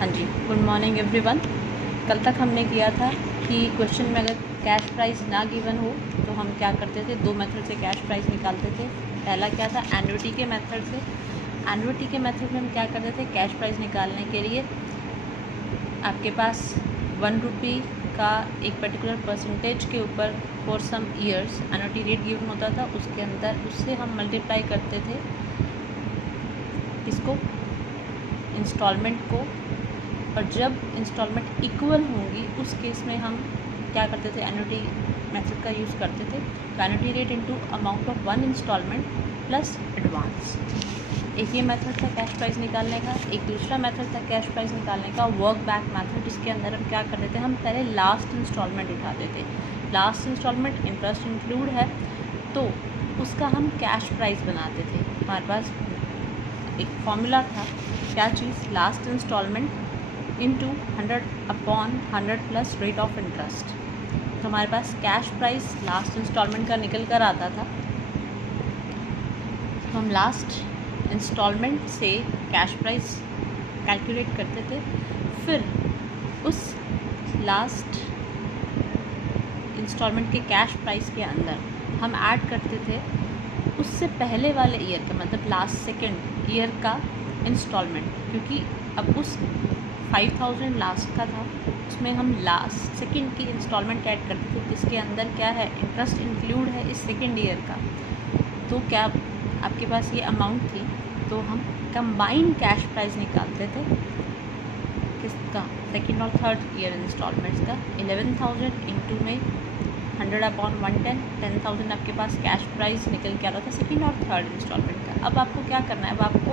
हाँ जी, good morning everyone. कल तक हमने किया था कि क्वेश्चन में अगर कैश प्राइस ना गिवन हो तो हम क्या करते थे, दो मेथड से कैश प्राइस निकालते थे। पहला क्या था, एन्युटी के मेथड से। एन्युटी के मेथड में हम क्या करते थे, कैश प्राइस निकालने के लिए आपके पास 1 रुपी का एक पर्टिकुलर परसेंटेज के ऊपर for some years annuity rate given होता था, उसके अंदर उससे हम मल्टीप्लाई करते थे इसको, इंस्टॉलमेंट को, और जब इंस्टॉलमेंट इक्वल होंगी उस केस में हम क्या करते थे, एन्युटी मेथड का यूज़ करते थे। Annuity rate into amount of 1 installment plus advance. एक ये मेथड था कैश प्राइस निकालने का। एक दूसरा मेथड था कैश प्राइस निकालने का वर्क बैक मेथड, जिसके अंदर हम क्या करते थे, हम पहले लास्ट इंस्टॉलमेंट उठाते थे। लास्ट इंस्टॉलमेंट इंटरेस्ट इंक्लूड है तो उसका हम कैश प्राइस बनाते थे। हमारे पास एक फॉर्मूला था, क्या चीज़, last instalment into 100/100 plus rate of interest. तो हमारे पास कैश प्राइस लास्ट इंस्टॉलमेंट का निकल कर आता था, तो हम लास्ट इंस्टॉलमेंट से कैश प्राइस कैलकुलेट करते थे। फिर उस लास्ट इंस्टॉलमेंट के कैश प्राइस के अंदर हम ऐड करते थे उससे पहले वाले ईयर का, मतलब लास्ट सेकेंड ईयर का इंस्टॉलमेंट, क्योंकि अब उस 5000 लास्ट का था, उसमें हम लास्ट सेकेंड की इंस्टॉलमेंट ऐड करते थे, जिसके अंदर क्या है, इंटरेस्ट इंक्लूड है इस सेकेंड ईयर का। तो क्या आपके पास ये अमाउंट थी, तो हम कंबाइंड कैश प्राइस निकालते थे किसका, सेकेंड और थर्ड ईयर इंस्टॉलमेंट्स का। 11,000 इंटू में 100/110, 10,000 आपके पास कैश प्राइस निकल के आ रहा था सेकेंड और थर्ड इंस्टॉलमेंट का। अब आपको क्या करना है, अब आपको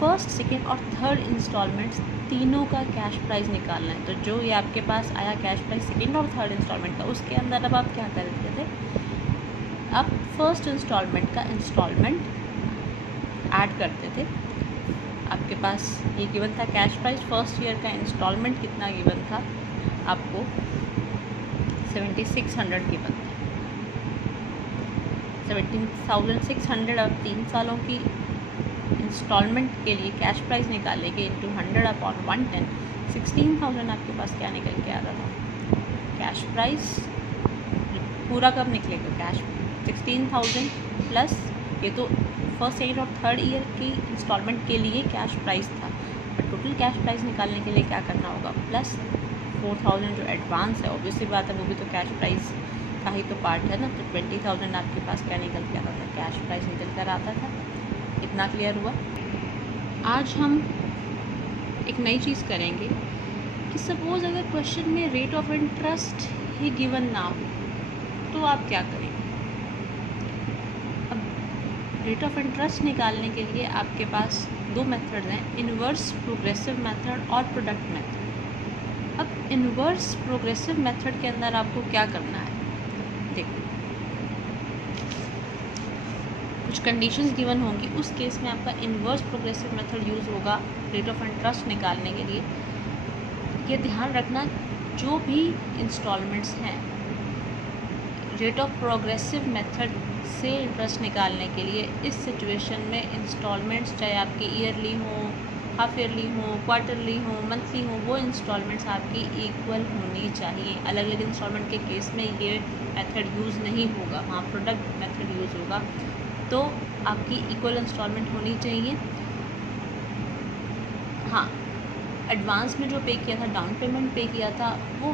फर्स्ट, सेकेंड और थर्ड इंस्टॉलमेंट्स तीनों का कैश प्राइस निकालना है। तो जो ये आपके पास आया कैश प्राइस सेकेंड और थर्ड इंस्टॉलमेंट का, उसके अंदर अब आप क्या करते थे, अब फर्स्ट इंस्टॉलमेंट का इंस्टॉलमेंट ऐड करते थे। आपके पास ये गिवन था कैश प्राइस, फर्स्ट ईयर का इंस्टॉलमेंट कितना गिवन था आपको, 7600 गिवन था। 17,600 अब 3 सालों की इंस्टॉलमेंट के लिए कैश प्राइस निकाले के इंटू 100/110, 16,000 आपके पास क्या निकल के आ रहा था, कैश प्राइस पूरा कब निकलेगा, कैश 16,000 प्लस ये तो फर्स्ट, सेकेंड और थर्ड ईयर की इंस्टॉलमेंट के लिए कैश प्राइस था, और टोटल कैश प्राइस निकालने के लिए क्या करना होगा, प्लस 4,000 जो एडवांस है, ऑब्वियसली बात है वो भी तो कैश प्राइस का ही तो पार्ट है ना। तो 20,000 आपके पास क्या निकल के आता था, कैश प्राइस निकल कर आता था। इतना क्लियर हुआ। आज हम एक नई चीज़ करेंगे कि सपोज़ अगर क्वेश्चन में rate of interest he given ना हो तो आप क्या करेंगे। अब रेट ऑफ इंटरेस्ट निकालने के लिए आपके पास दो मेथड हैं, इन्वर्स प्रोग्रेसिव मेथड और प्रोडक्ट मेथड। अब इन्वर्स प्रोग्रेसिव मेथड के अंदर आपको क्या करना है, देखो कुछ कंडीशंस गिवन होंगी, उस केस में आपका इन्वर्स प्रोग्रेसिव मेथड यूज़ होगा रेट ऑफ इंटरेस्ट निकालने के लिए। ये ध्यान रखना, जो भी इंस्टॉलमेंट्स हैं रेट ऑफ प्रोग्रेसिव मेथड से इंटरेस्ट निकालने के लिए, इस सिचुएशन में इंस्टॉलमेंट्स चाहे आपकी ईयरली हो, हाफ ईयरली हो, क्वार्टरली हो, मंथली हो, वो इंस्टॉलमेंट्स आपकी इक्वल होनी चाहिए। अलग अलग इंस्टॉलमेंट के केस में ये मेथड यूज़ नहीं होगा, वहाँ प्रोडक्ट मेथड यूज़ होगा। तो आपकी इक्वल इंस्टॉलमेंट होनी चाहिए। हाँ, एडवांस में जो पे किया था, डाउन पेमेंट पे किया था, वो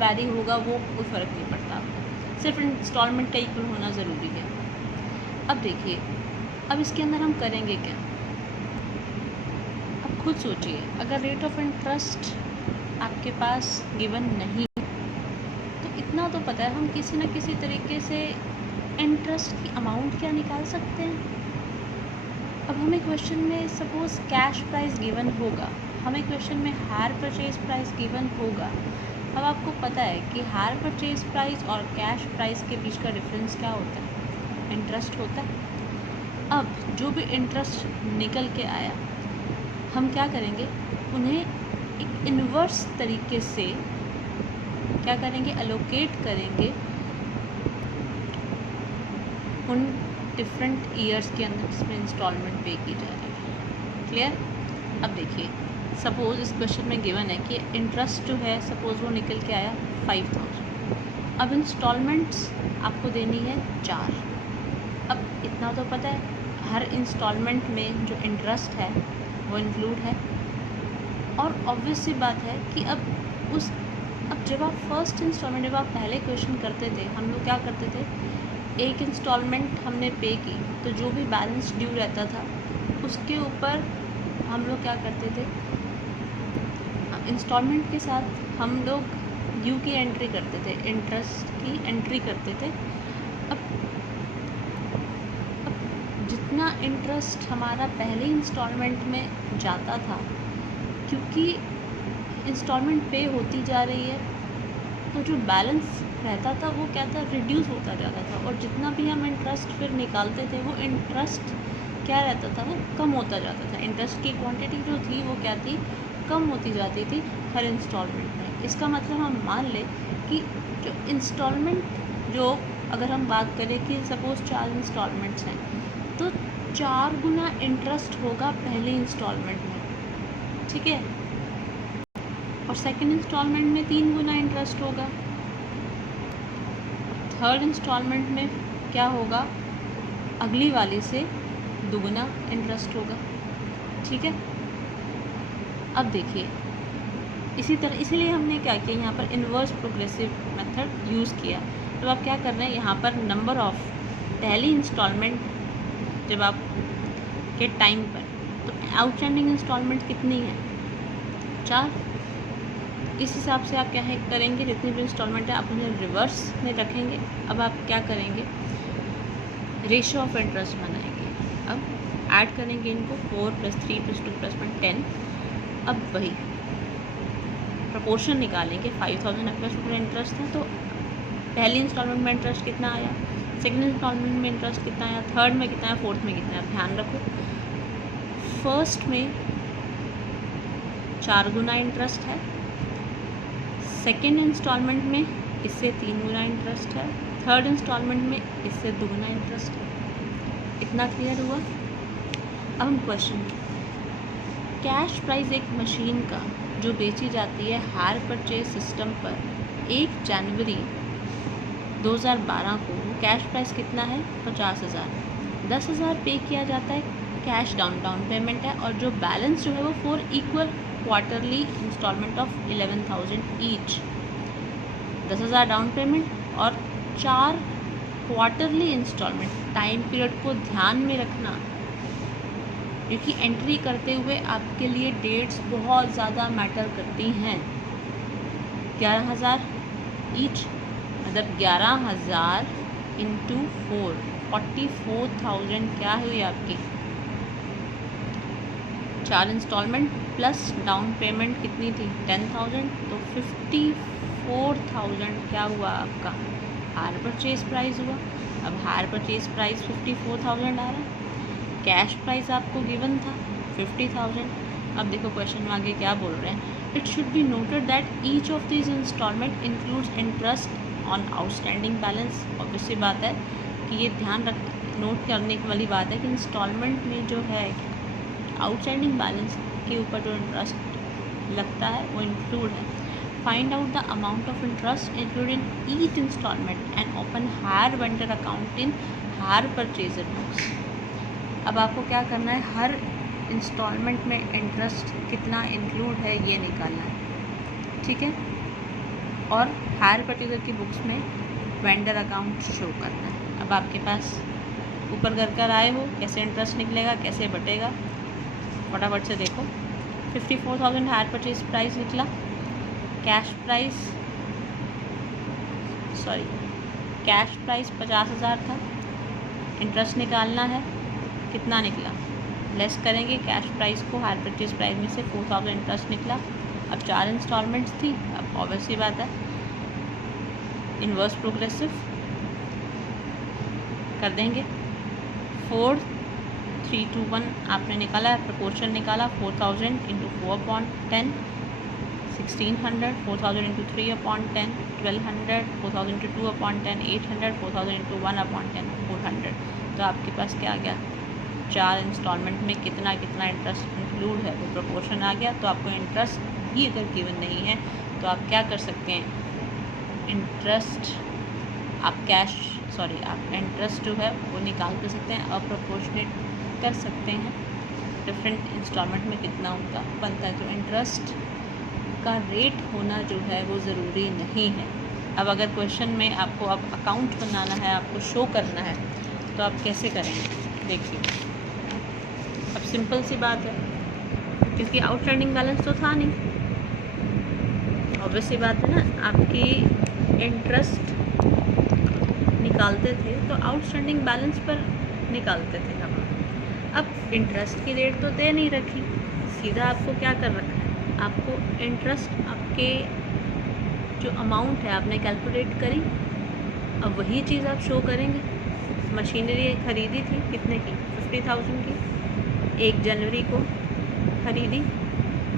वैरी होगा, वो कोई फ़र्क नहीं पड़ता आपको, सिर्फ इंस्टॉलमेंट का इक्वल होना ज़रूरी है। अब देखिए, अब इसके अंदर हम करेंगे क्या, अब खुद सोचिए, अगर रेट ऑफ इंटरेस्ट आपके पास गिवन नहीं तो इतना तो पता है हम किसी न किसी तरीके से इंटरेस्ट की अमाउंट क्या निकाल सकते हैं। अब हमें क्वेश्चन में सपोज़ कैश प्राइस गिवन होगा, हमें क्वेश्चन में हायर परचेज प्राइस गिवन होगा। अब आपको पता है कि हायर परचेज प्राइस और कैश प्राइस के बीच का डिफरेंस क्या होता है, इंटरेस्ट होता है। अब जो भी इंटरेस्ट निकल के आया, हम क्या करेंगे, उन्हें एक इन्वर्स तरीके से क्या करेंगे, एलोकेट करेंगे उन डिफरेंट ईयर्स के अंदर जिसमें इंस्टॉलमेंट पे की जा रही है। क्लियर। अब देखिए, सपोज़ इस क्वेश्चन में गिवन है कि इंटरेस्ट जो है सपोज़ वो निकल के आया 5000। अब इंस्टॉलमेंट्स आपको देनी है 4। अब इतना तो पता है हर इंस्टॉलमेंट में जो इंटरेस्ट है वो इंक्लूड है, और ऑब्वियस सी बात है कि अब जब आप फर्स्ट इंस्टॉलमेंट, जब आप पहले क्वेश्चन करते थे, हम लोग क्या करते थे, एक इंस्टॉलमेंट हमने पे की तो जो भी बैलेंस ड्यू रहता था उसके ऊपर हम लोग क्या करते थे, इंस्टॉलमेंट के साथ हम लोग ड्यू की एंट्री करते थे, इंटरेस्ट की एंट्री करते थे। अब जितना इंटरेस्ट हमारा पहले इंस्टॉलमेंट में जाता था, क्योंकि इंस्टॉलमेंट पे होती जा रही है तो जो बैलेंस रहता था वो क्या था, रिड्यूस होता जाता था, और जितना भी हम इंटरेस्ट फिर निकालते थे वो इंटरेस्ट क्या रहता था, वो कम होता जाता था। इंटरेस्ट की क्वांटिटी जो थी वो क्या थी, कम होती जाती थी हर इंस्टॉलमेंट में। इसका मतलब हम मान लें कि जो इंस्टॉलमेंट, जो अगर हम बात करें कि सपोज़ 4 इंस्टॉलमेंट्स हैं तो 4 गुना इंटरेस्ट होगा पहले इंस्टॉलमेंट में, ठीक है, और सेकंड इंस्टॉलमेंट में 3 गुना इंटरेस्ट होगा। थर्ड इंस्टॉलमेंट में क्या होगा, अगली वाली से दुगना इंटरेस्ट होगा, ठीक है। अब देखिए इसी तरह, इसीलिए हमने क्या किया, यहाँ पर इन्वर्स प्रोग्रेसिव मेथड यूज़ किया। तो आप क्या कर रहे हैं, यहाँ पर नंबर ऑफ पहली इंस्टॉलमेंट जब आप के टाइम पर, तो आउटस्टैंडिंग इंस्टॉलमेंट कितनी है, 4। इस हिसाब से आप क्या है करेंगे, जितनी भी इंस्टॉलमेंट है आप उन्हें रिवर्स में रखेंगे। अब आप क्या करेंगे, रेशियो ऑफ इंटरेस्ट बनाएंगे। अब ऐड करेंगे इनको, 4 + 3 + 2 + 1 10। अब वही प्रोपोर्शन निकालेंगे, 5000 आपके पास ऊपर इंटरेस्ट है तो पहली इंस्टॉलमेंट में इंटरेस्ट कितना आया, सेकंड इंस्टॉलमेंट में इंटरेस्ट कितना आया, थर्ड में कितना है, फोर्थ में कितना है। ध्यान रखो फर्स्ट में 4 गुना इंटरेस्ट है, सेकेंड इंस्टॉलमेंट में इससे 3 गुना इंटरेस्ट है, थर्ड इंस्टॉलमेंट में इससे 2 गुना इंटरेस्ट है। इतना क्लियर हुआ। अब हम क्वेश्चन, कैश प्राइस एक मशीन का जो बेची जाती है हायर परचेज सिस्टम पर 1 जनवरी 2012 को, कैश प्राइस कितना है, 50,000। 10,000 पे किया जाता है, कैश डाउन पेमेंट है, और जो बैलेंस जो है वो 4 equal quarterly installment of 11,000 each. 10,000 down payment और 4 क्वार्टरली इंस्टॉलमेंट। टाइम पीरियड को ध्यान में रखना, क्योंकि एंट्री करते हुए आपके लिए डेट्स बहुत ज़्यादा मैटर करती हैं। 11,000 ईच मतलब 11,000 इंटू 4, 44,000 क्या हुई आपकी, 4 इंस्टॉलमेंट प्लस डाउन पेमेंट कितनी थी, 10,000, तो 54,000 क्या हुआ आपका हायर परचेज प्राइस हुआ। अब हायर परचेज प्राइस 54,000 आ रहा है, कैश प्राइस आपको गिवन था 50,000। अब देखो क्वेश्चन में आगे क्या बोल रहे हैं, it should be noted that each of this installment includes interest on outstanding balance. Obviously बात है कि ये ध्यान रख, नोट करने वाली बात है कि इंस्टॉलमेंट में जो है आउटस्टैंडिंग बैलेंस के ऊपर जो इंटरेस्ट लगता है वो इंक्लूड है। Find out the amount of interest include in each installment and open hire vendor account in hire purchaser books. अब आपको क्या करना है, हर इंस्टॉलमेंट में इंटरेस्ट कितना इंक्लूड है ये निकालना है, ठीक है, और हायर परचेजर की बुक्स में वेंडर अकाउंट शो करना है। अब आपके पास ऊपर कर आए हो, कैसे इंटरेस्ट निकलेगा, कैसे बटेगा, फटाफट से देखो। 54,000 हायर परचेज प्राइस निकला, कैश प्राइस 50,000 था, इंटरेस्ट निकालना है, कितना निकला, लेस करेंगे कैश प्राइस को हायर परचेज प्राइस में से, 4,000 इंटरेस्ट निकला। अब 4 इंस्टॉलमेंट्स थी, अब ऑब्वियसली बात है इन्वर्स प्रोग्रेसिव कर देंगे। 4 3 2 1 आपने निकाला, प्रोपोर्शन निकाला, 4,000 इंटू 4/10 1600, 4,000 इंटू 3/10 1200, 4,000 इंटू 2/10 800, 4,000 इंटू 1/10 400। तो आपके पास क्या आ गया, 4 इंस्टॉलमेंट में कितना कितना इंटरेस्ट इंक्लूड है, वो प्रोपोर्शन आ गया। तो आपको इंटरेस्ट भी अगर गिवन नहीं है तो आप क्या कर सकते हैं, इंटरेस्ट आप इंटरेस्ट जो है वो निकाल कर सकते हैं, अप्रोपोर्शनेट कर सकते हैं डिफरेंट इंस्टॉलमेंट में कितना उनका बनता है। तो इंटरेस्ट का रेट होना जो है वो ज़रूरी नहीं है। अब अगर क्वेश्चन में आपको अब अकाउंट बनाना है, आपको शो करना है, तो आप कैसे करेंगे देखिए। अब सिंपल सी बात है, क्योंकि आउटस्टैंडिंग बैलेंस तो था नहीं, ऑब्वियस सी बात है ना। आपकी इंटरेस्ट निकालते थे तो आउटस्टैंडिंग बैलेंस पर निकालते थे हम। अब इंटरेस्ट की रेट तो दे नहीं रखी, सीधा आपको क्या कर रखा है, आपको इंटरेस्ट आपके जो अमाउंट है आपने कैलकुलेट करी, अब वही चीज़ आप शो करेंगे। मशीनरी खरीदी थी कितने की, 50,000 की, 1 जनवरी को खरीदी,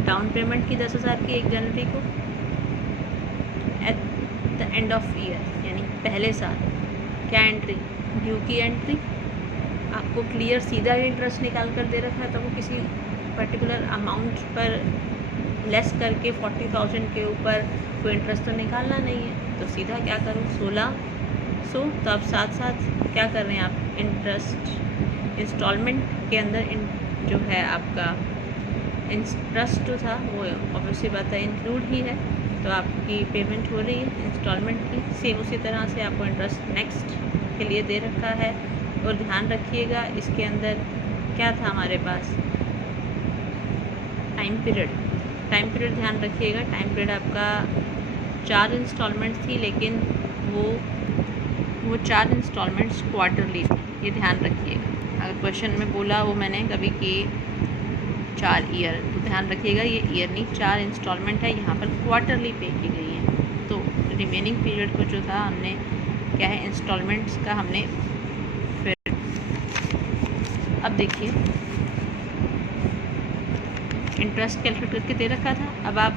डाउन पेमेंट की 10,000 की 1 जनवरी को, at the end of year यानी पहले साल क्या एंट्री, ड्यू की एंट्री। आपको क्लियर सीधा इंटरेस्ट निकाल कर दे रखा है, तो वो किसी पर्टिकुलर अमाउंट पर लेस करके 40,000 के ऊपर कोई इंटरेस्ट तो निकालना नहीं है। तो सीधा क्या करो, 1600। तो अब साथ साथ क्या कर रहे हैं आप, इंटरेस्ट इंस्टॉलमेंट के अंदर जो है आपका इंटरेस्ट जो था वो ऑब्वियसली बात है इंक्लूड ही है, तो आपकी पेमेंट हो रही है इंस्टॉलमेंट की। सेम उसी तरह से आपको इंटरेस्ट नेक्स्ट के लिए दे रखा है। और ध्यान रखिएगा इसके अंदर क्या था हमारे पास, टाइम पीरियड ध्यान रखिएगा। टाइम पीरियड आपका 4 इंस्टॉलमेंट्स थी, लेकिन वो 4 इंस्टॉलमेंट्स क्वार्टरली थी, ये ध्यान रखिएगा। अगर क्वेश्चन में बोला वो मैंने कभी कि 4 ईयर, तो ध्यान रखिएगा ये ईयर नहीं, 4 इंस्टॉलमेंट है, यहाँ पर क्वार्टरली पे की गई है। तो रिमेनिंग पीरियड को जो था हमने क्या है, इंस्टॉलमेंट्स का हमने फिर अब देखिए इंटरेस्ट कैलकुलेट करके दे रखा था। अब आप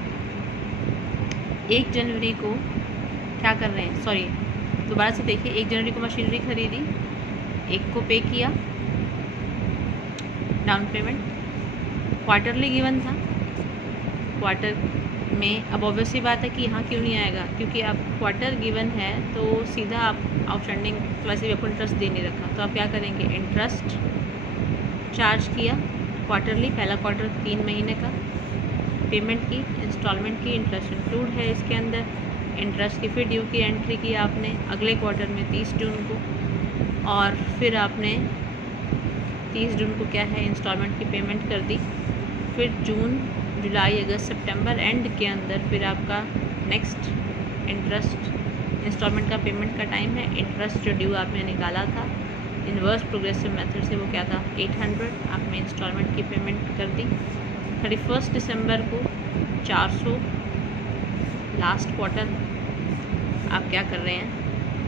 1 जनवरी को क्या कर रहे हैं, सॉरी दोबारा से देखिए, 1 जनवरी को मशीनरी खरीदी, 1 को पे किया डाउन पेमेंट, क्वार्टरली गिवन था क्वार्टर में। अब ऑब्वियसली बात है कि यहाँ क्यों नहीं आएगा, क्योंकि आप क्वार्टर गिवन है तो सीधा आप आउटस्टैंडिंग वैसे भी आपको इंटरेस्ट दे नहीं रखा, तो आप क्या करेंगे, इंटरेस्ट चार्ज किया क्वार्टरली, पहला क्वार्टर 3 महीने का, पेमेंट की इंस्टॉलमेंट की, इंटरेस्ट इंक्लूड है इसके अंदर। इंटरेस्ट की फिर ड्यू की एंट्री की आपने अगले क्वार्टर में 30 जून को, और फिर आपने 30 जून को क्या है इंस्टॉलमेंट की पेमेंट कर दी। फिर जून जुलाई अगस्त सितंबर एंड के अंदर फिर आपका नेक्स्ट इंटरेस्ट इंस्टॉलमेंट का पेमेंट का टाइम है। इंटरेस्ट जो ड्यू आपने निकाला था इन्वर्स प्रोग्रेसिव मेथड से वो क्या था 800, आपने इंस्टॉलमेंट की पेमेंट कर दी। 31 दिसंबर को 400 लास्ट क्वार्टर आप क्या कर रहे हैं,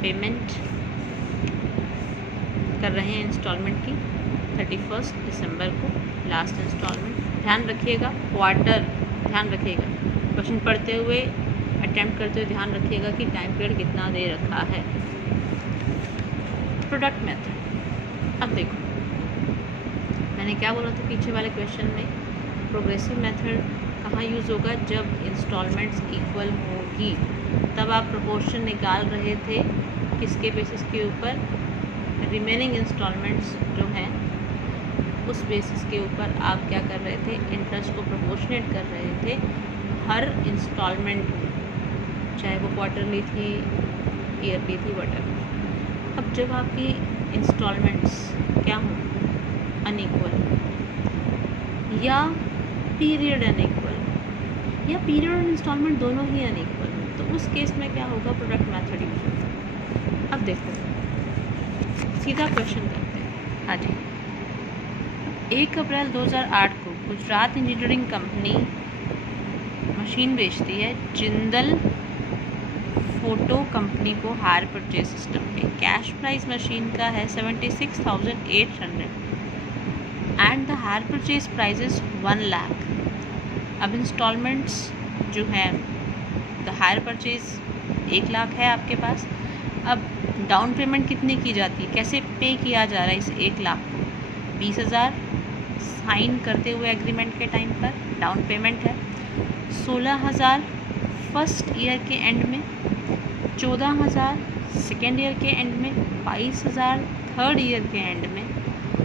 पेमेंट कर रहे हैं इंस्टॉलमेंट की 31 दिसंबर को लास्ट इंस्टॉलमेंट। ध्यान रखिएगा क्वार्टर, ध्यान रखिएगा क्वेश्चन पढ़ते हुए अटेम्प्ट करते हुए ध्यान रखिएगा कि टाइम पीरियड कितना दे रखा है। प्रोडक्ट मेथड, अब देखो मैंने क्या बोला था पीछे वाले क्वेश्चन में, प्रोग्रेसिव मेथड कहाँ यूज़ होगा, जब इंस्टॉलमेंट्स इक्वल होगी तब आप प्रोपोर्शन निकाल रहे थे, किसके बेसिस के ऊपर, रिमेनिंग इंस्टॉलमेंट्स जो हैं उस बेसिस के ऊपर आप क्या कर रहे थे, इंटरेस्ट को प्रोपोर्शनेट कर रहे थे हर इंस्टॉलमेंट में, चाहे वो क्वार्टरली थी, ईयरली थी, व्हाटएवर। अब जब आपकी इंस्टॉलमेंट्स क्या हों, अनइक्वल या पीरियड अनइक्वल या पीरियड और इंस्टॉलमेंट दोनों ही अनइक्वल हो, तो उस केस में क्या होगा, प्रोडक्ट मेथड यूज होगा। अब देखो सीधा क्वेश्चन करते हैं। हाँ जी, 1 अप्रैल 2008 को गुजरात इंजीनियरिंग कंपनी मशीन बेचती है जिंदल फोटो कंपनी को हायर परचेज सिस्टम पे। कैश प्राइस मशीन का है 76,800 and the hire purchase price is 1 lakh. अब इंस्टॉलमेंट्स जो है, द हायर परचेज 1 लाख है आपके पास। अब डाउन पेमेंट कितनी की जाती है, कैसे पे किया जा रहा है इस 1 लाख को, 20,000 साइन करते हुए एग्रीमेंट के टाइम पर डाउन पेमेंट है, 16,000 फर्स्ट ईयर के एंड में, 14,000 सेकेंड ईयर के एंड में, 22,000 थर्ड ईयर के एंड में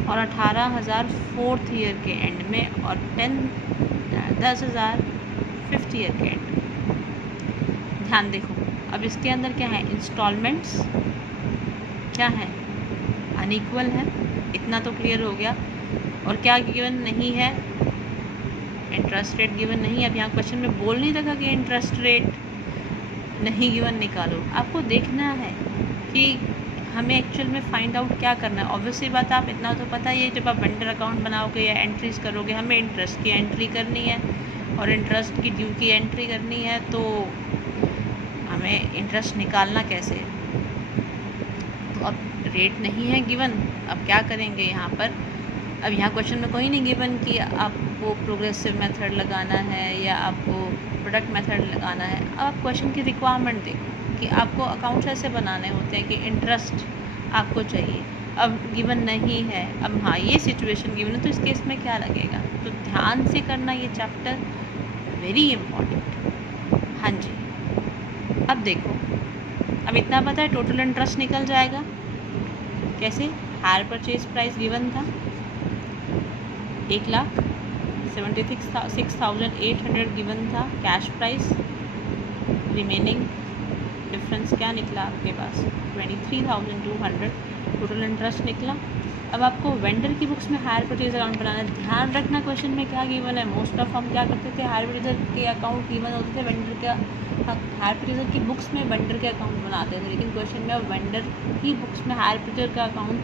और 18,000 फोर्थ ईयर के एंड में और 10,000 फिफ्थ ईयर के एंड में। ध्यान देखो, अब इसके अंदर क्या है, इंस्टॉलमेंट्स क्या है, अनइक्वल है, इतना तो क्लियर हो गया। और क्या गिवन नहीं है, इंटरेस्ट रेट गिवन नहीं है। अब यहाँ क्वेश्चन में बोल नहीं रखा कि इंटरेस्ट रेट नहीं गिवन निकालो, आपको देखना है कि हमें एक्चुअल में फाइंड आउट क्या करना है। ऑब्वियसली बात, आप इतना तो पता ही है, जब आप वेंडर अकाउंट बनाओगे या एंट्रीज करोगे, हमें इंटरेस्ट की एंट्री करनी है और इंटरेस्ट की ड्यू की एंट्री करनी है, तो हमें इंटरेस्ट निकालना कैसे। तो अब रेट नहीं है गिवन, अब क्या करेंगे यहाँ पर। अब यहाँ क्वेश्चन में कोई नहीं गिवन कि आपको प्रोग्रेसिव मेथड लगाना है या आपको प्रोडक्ट मेथड लगाना है। अब आप क्वेश्चन की रिक्वायरमेंट देखो कि आपको अकाउंट्स ऐसे बनाने होते हैं कि इंटरेस्ट आपको चाहिए, अब गिवन नहीं है। अब हाँ, ये सिचुएशन गिवन है, तो इस केस में क्या लगेगा, तो ध्यान से करना ये चैप्टर, वेरी इम्पॉर्टेंट। हाँ जी, अब देखो, अब इतना पता है टोटल इंटरेस्ट निकल जाएगा कैसे। हायर परचेज प्राइस गिवन था 1,76,800 गिवन था, कैश प्राइस, रिमेनिंग डिफरेंस क्या निकला आपके पास 23,200, टोटल इंटरेस्ट निकला। अब आपको वेंडर की बुक्स में हायर परचेज अकाउंट बनाना है। ध्यान रखना क्वेश्चन में क्या गिवन है, मोस्ट ऑफ हम क्या करते थे, हायर परचेजर के अकाउंट गिवन होते थे, वेंडर का हायर परचेजर की बुक्स में वेंडर के अकाउंट बनाते थे, लेकिन क्वेश्चन में वेंडर की बुक्स में हायर परचेजर का अकाउंट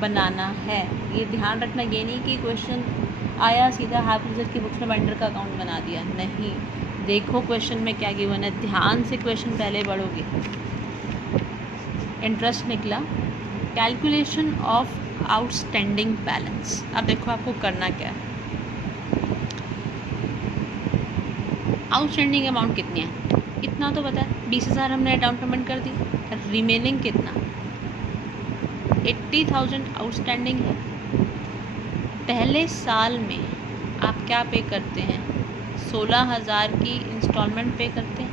बनाना है। ये ध्यान रखना, ये नहीं कि क्वेश्चन आया सीधा हायर परचेजर की बुक्स में वेंडर का अकाउंट बना दिया, नहीं। देखो क्वेश्चन में क्या गिवन है, ध्यान से क्वेश्चन पहले पढ़ोगे। इंटरेस्ट निकला, कैलकुलेशन ऑफ आउटस्टैंडिंग बैलेंस। अब देखो आपको करना क्या है, आउटस्टैंडिंग अमाउंट कितनी है, इतना तो पता है, 20,000 हमने डाउन पेमेंट कर दी, रिमेनिंग कितना 80,000 आउटस्टैंडिंग है। पहले साल में आप क्या पे करते हैं, 16,000 की इंस्टॉलमेंट पे करते हैं।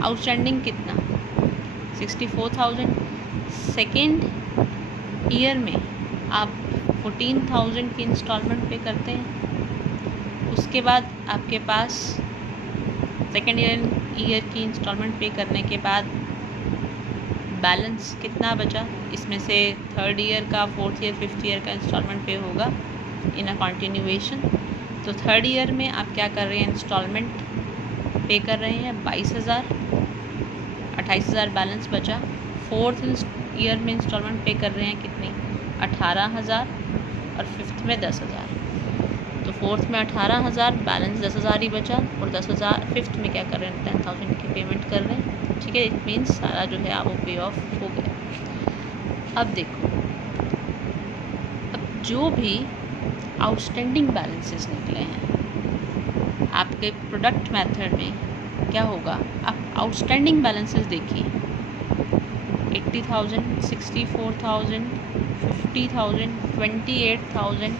आउटस्टैंडिंग कितना 64,000। सेकेंड ईयर में आप 14,000 की इंस्टॉलमेंट पे करते हैं। उसके बाद आपके पास सेकेंड ईयर की इंस्टॉलमेंट पे करने के बाद बैलेंस कितना बचा, इसमें से थर्ड ईयर का, फोर्थ ईयर, फिफ्थ ईयर का इंस्टॉलमेंट पे होगा इन अ कंटिन्यूएशन। तो थर्ड ईयर में आप क्या कर रहे हैं, इंस्टॉलमेंट पे कर रहे हैं 22,000, 28,000 बैलेंस बचा। फोर्थ ईयर में इंस्टॉलमेंट पे कर रहे हैं कितनी 18,000 और फिफ्थ में 10,000। तो फोर्थ में 18,000, बैलेंस 10,000 ही बचा और 10,000 फिफ्थ में क्या कर रहे हैं 10,000 की पेमेंट कर रहे हैं। ठीक है, इट मीन्स सारा जो है वो पे ऑफ हो गया। अब देखो, अब जो भी आउटस्टैंडिंग बैलेंसेस निकले हैं आपके प्रोडक्ट मेथड में क्या होगा, आप आउटस्टैंडिंग बैलेंसेस देखिए 80,000, 64,000, 50,000, 28,000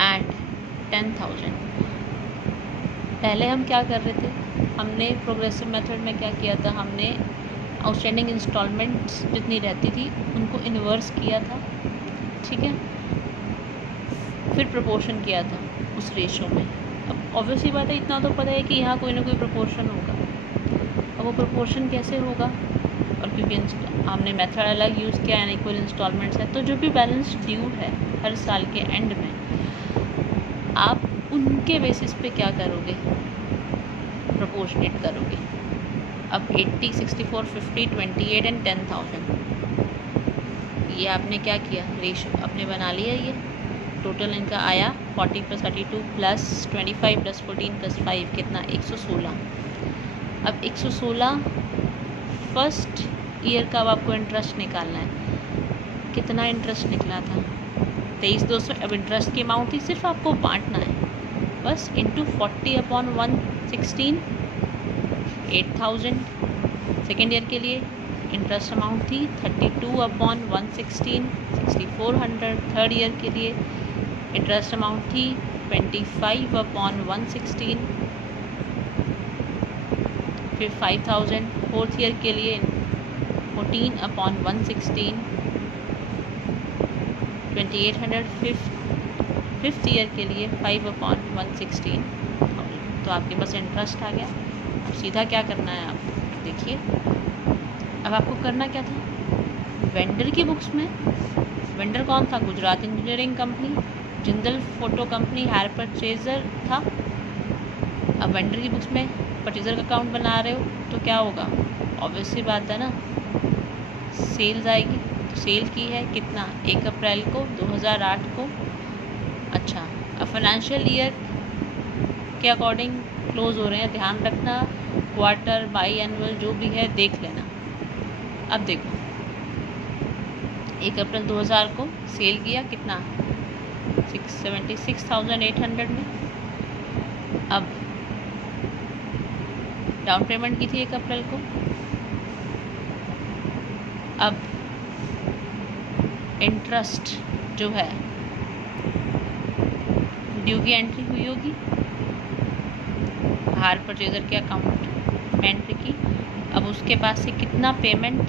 एंड 10,000। पहले हम क्या कर रहे थे, हमने प्रोग्रेसिव मेथड में क्या किया था, हमने आउटस्टैंडिंग इंस्टॉलमेंट्स जितनी रहती थी उनको इन्वर्स किया था। ठीक है, फिर प्रोपोर्शन किया था उस रेशो में। अब ऑब्वियसली बात है, इतना तो पता है कि यहाँ कोई ना कोई प्रोपोर्शन होगा। अब वो प्रोपोर्शन कैसे होगा, और क्योंकि हमने मेथड अलग यूज़ किया, अनइक्वल इंस्टॉलमेंट्स है, तो जो भी बैलेंस ड्यू है हर साल के एंड में आप उनके बेसिस पे क्या करोगे, प्रोपोर्शनेट करोगे। अब 80, 64, 50, 28 एंड 10,000 ये आपने क्या किया, रेशो आपने बना लिया। ये टोटल इनका आया 40 + 32 + 25 + 14 + 5 कितना 116। अब 116 फर्स्ट ईयर का अब आपको इंटरेस्ट निकालना है, कितना इंटरेस्ट निकला था 23,200। अब इंटरेस्ट की अमाउंट थी, सिर्फ आपको बांटना है बस, इंटू 40/116 8,000 सेकेंड ईयर के लिए, इंटरेस्ट अमाउंट थी 32/116 6400। थर्ड ईयर के लिए इंटरेस्ट अमाउंट थी 25/116 फिर 5000। फोर्थ ईयर के लिए 14/116 2800। फिफ्थ ईयर के लिए 5/116। तो आपके पास इंटरेस्ट आ गया। अब सीधा क्या करना है आप देखिए। अब आपको करना क्या था, वेंडर की बुक्स में, वेंडर कौन था, Gujarat engineering company, Jindal photo company, hire purchaser था। अब वेंडर की बुक्स में परचेजर का अकाउंट बना रहे हो तो क्या होगा, ऑब्वियस सी बात है ना, सेल्स आएगी। तो सेल की है कितना, 1 अप्रैल को 2008 को। अच्छा, अब फाइनेंशियल ईयर के अकॉर्डिंग क्लोज हो रहे हैं, ध्यान रखना, क्वार्टर बाई एनुअल जो भी है देख लेना। अब देखो 1 अप्रैल 2000 को सेल किया कितना, 76,800 में। अब डाउन पेमेंट की थी 1 अप्रैल को। अब इंटरेस्ट जो है ड्यू की एंट्री हुई होगी, हायर परचेजर के अकाउंट में एंट्री की। अब उसके पास से कितना पेमेंट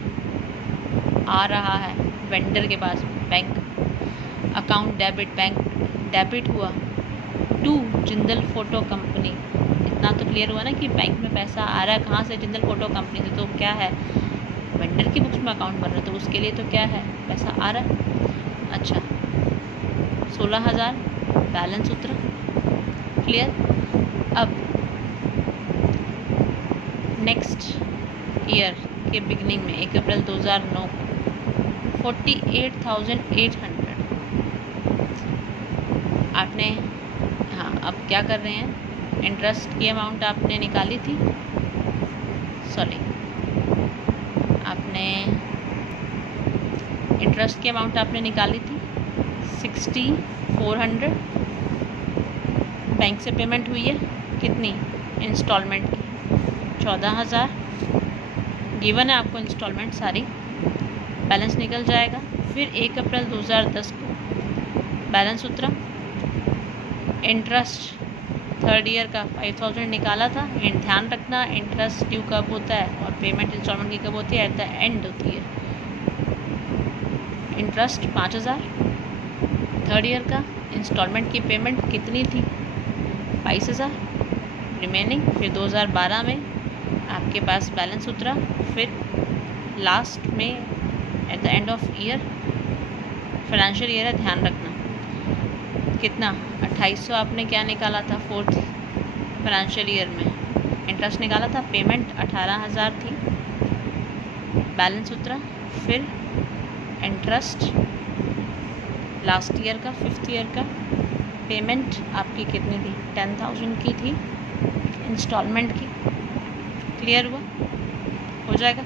आ रहा है वेंडर के पास, bank account debit, bank debit हुआ टू जिंदल फोटो कंपनी। इतना तो क्लियर हुआ ना कि बैंक में पैसा आ रहा है कहाँ से, जिंदल फोटो कंपनी से। तो क्या है, वेंडर की बुक्स में अकाउंट बन रहा है तो उसके लिए तो क्या है, पैसा आ रहा है। अच्छा, 16,000 बैलेंस उतरा, क्लियर। अब नेक्स्ट ईयर के बिगनिंग में 1 अप्रैल 2009 को 48,800 आपने, हाँ अब क्या कर रहे हैं, इंटरेस्ट की अमाउंट आपने निकाली थी, सॉरी आपने इंटरेस्ट की अमाउंट आपने निकाली थी 6400। बैंक से पेमेंट हुई है कितनी, इंस्टॉलमेंट की 14,000 गिवन है आपको इंस्टॉलमेंट सारी, बैलेंस निकल जाएगा। फिर 1 अप्रैल 2010 को बैलेंस उतरा, इंटरेस्ट थर्ड ईयर का 5,000 निकाला था। ध्यान रखना इंटरेस्ट ड्यू कब होता है और पेमेंट इंस्टॉलमेंट की कब होती है, एट द एंड होती है। इंटरेस्ट 5,000 थर्ड ईयर का, इंस्टॉलमेंट की पेमेंट कितनी थी 22,000 रिमेनिंग। फिर 2012 में आपके पास बैलेंस उतरा। फिर लास्ट में at the end of year, financial year है ध्यान रखना, कितना 2800 आपने क्या निकाला था फोर्थ फाइनेंशियल ईयर में, इंटरेस्ट निकाला था, पेमेंट 18,000 थी, बैलेंस उतरा। फिर इंटरेस्ट लास्ट ईयर का, फिफ्थ ईयर का, पेमेंट आपकी कितनी थी 10,000 की थी इंस्टॉलमेंट की। क्लियर हुआ, हो जाएगा।